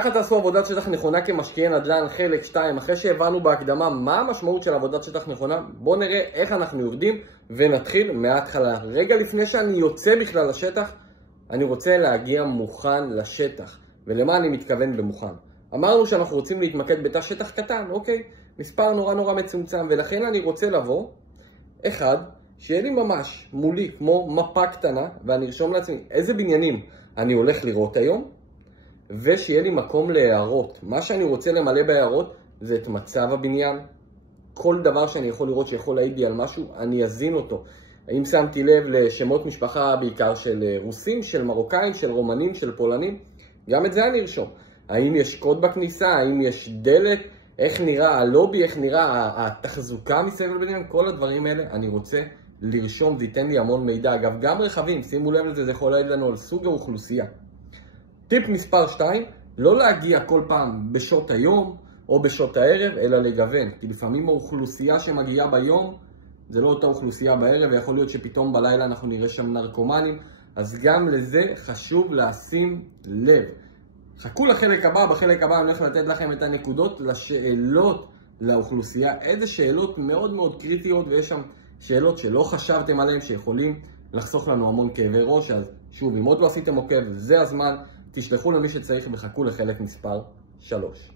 ככה תעשו עבודת שטח נכונה כמשקיעי נדל"ן חלק 2. אחרי שהבנו בהקדמה מה המשמעות של עבודת שטח נכונה, בואו נראה איך אנחנו יורדים ונתחיל מההתחלה. רגע לפני שאני יוצא בכלל לשטח, אני רוצה להגיע מוכן לשטח. ולמה אני מתכוון במוכן? אמרנו שאנחנו רוצים להתמקד בתא שטח קטן, אוקיי? מספר נורא מצומצם, ולכן אני רוצה לבוא, אחד, שיהיה לי ממש מולי כמו מפה קטנה, ואני ארשום לעצמי איזה בניינים אני הולך לראות היום, ושיהיה לי מקום להערות. מה שאני רוצה למלא בהערות זה את מצב הבניין. כל דבר שאני יכול לראות שיכול להעיד לי על משהו, אני אזין אותו. האם שמתי לב לשמות משפחה בעיקר של רוסים, של מרוקאים, של רומנים, של פולנים? גם את זה אני ארשום. האם יש קוד בכניסה? האם יש דלת? איך נראה הלובי? איך נראה התחזוקה מסביב לבניין? כל הדברים האלה אני רוצה לרשום. זה ייתן לי המון מידע. אגב, גם רכבים, שימו לב לזה, זה יכול להעיד לנו על סוג האוכלוסייה. טיפ מספר 2, לא להגיע כל פעם בשעות היום או בשעות הערב, אלא לגוון. כי לפעמים האוכלוסייה שמגיעה ביום, זה לא אותה אוכלוסייה בערב, ויכול להיות שפתאום בלילה אנחנו נראה שם נרקומנים, אז גם לזה חשוב לשים לב. חכו לחלק הבא, בחלק הבא אני הולך לתת לכם את הנקודות לשאלות לאוכלוסייה, איזה שאלות מאוד קריטיות, ויש שם שאלות שלא חשבתם עליהן, שיכולים לחסוך לנו המון כאבי ראש. אז שוב, אם עוד לא עשיתם עוקב, זה הזמן, תשלחו למי שצריך וחכו לחלק מספר 3.